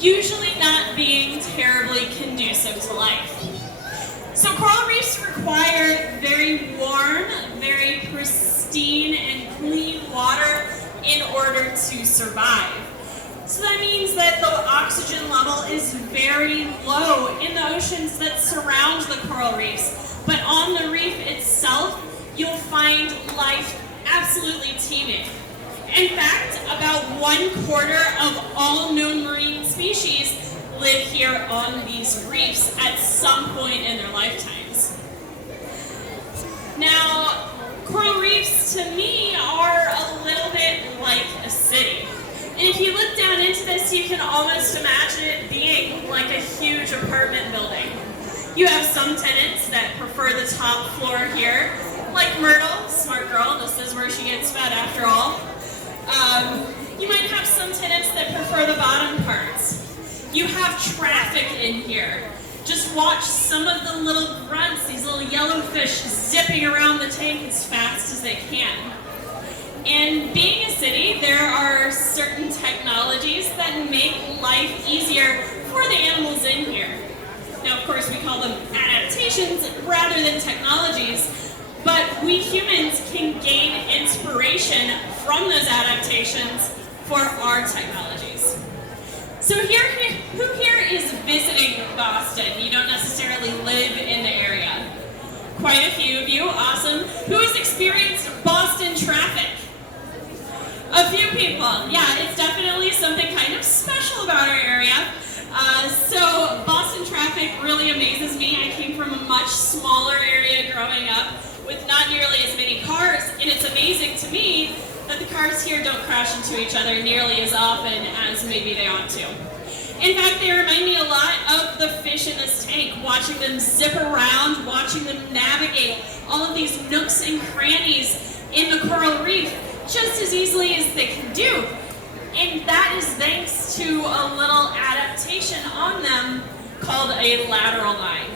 usually not being terribly conducive to life. So coral reefs require very warm, very pristine and clean water in order to survive. So that means that the oxygen level is very low in the oceans that surround the coral reefs. But on the reef itself, you'll find life absolutely teeming. In fact, about 1/4 of all known marine species live here on these reefs at some point in their lifetimes. Now, coral reefs to me are a little bit like a city. And if you look down into this, you can almost imagine it being like a huge apartment building. You have some tenants that prefer the top floor here, like Myrtle, smart girl, this is where she gets fed after all. You might have some tenants that prefer the bottom parts. You have traffic in here. Just watch some of the little grunts, these little yellowfish zipping around the tank as fast as they can. And being a city, there are certain technologies that make life easier for the animals in here. Now, of course, we call them adaptations rather than technologies, but we humans can gain inspiration from those adaptations for our technologies. So who here is visiting Boston? You don't necessarily live in the area. Quite a few of you, awesome. Who has experienced Boston traffic? A few people. Yeah, it's definitely something kind of special about our area. So Boston traffic really amazes me. I came from a much smaller area growing up with not nearly as many cars, and it's amazing to me that the cars here don't crash into each other nearly as often as maybe they ought to. In fact, they remind me a lot of the fish in this tank, watching them zip around, watching them navigate all of these nooks and crannies in the coral reef just as easily as they can do. And that is thanks to a little adaptation on them called a lateral line.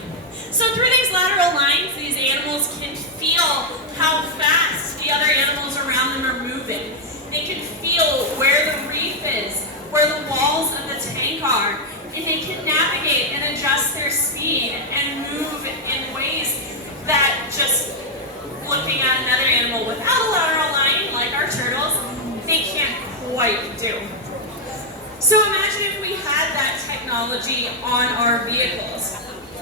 So through these lateral lines, these animals can feel how fast the other animals around them are moving. They can feel where the reef is, where the walls of the tank are, and they can navigate and adjust their speed and move in ways that just looking at another animal without a lateral line, like our turtles, they can't quite do. So imagine if we had that technology on our vehicles.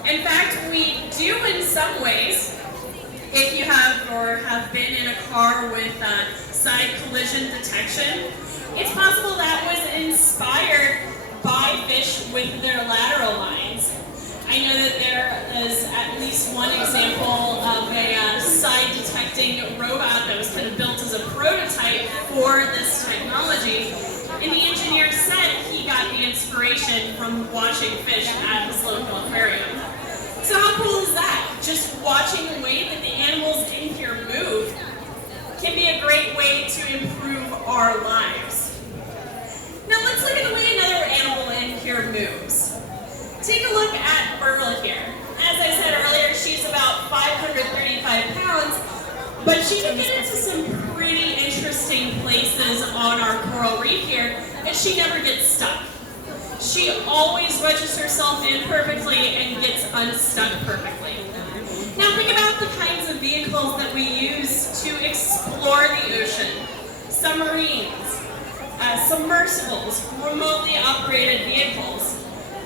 In fact, we do in some ways. If you have or have been in a car with side collision detection, it's possible that was inspired by fish with their lateral lines. I know that there is at least one example of a side detecting robot that was kind of built as a prototype for this technology. And the engineer said he got the inspiration from watching fish at his local aquarium. So how cool is that? Just watching the way that the animals in here move can be a great way to improve our lives. Now let's look at the way another animal in here moves. Take a look at Myrtle here. As I said earlier, she's about 535 pounds, but she can get into some pretty interesting places on our coral reef here, and she never gets stuck. She always wedges herself in perfectly and gets unstuck perfectly. Now think about the kinds of vehicles that we use to explore the ocean. Submarines, submersibles, remotely operated vehicles.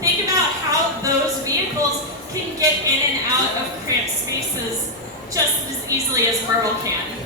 Think about how those vehicles can get in and out of cramped spaces just as easily as Myrtle can.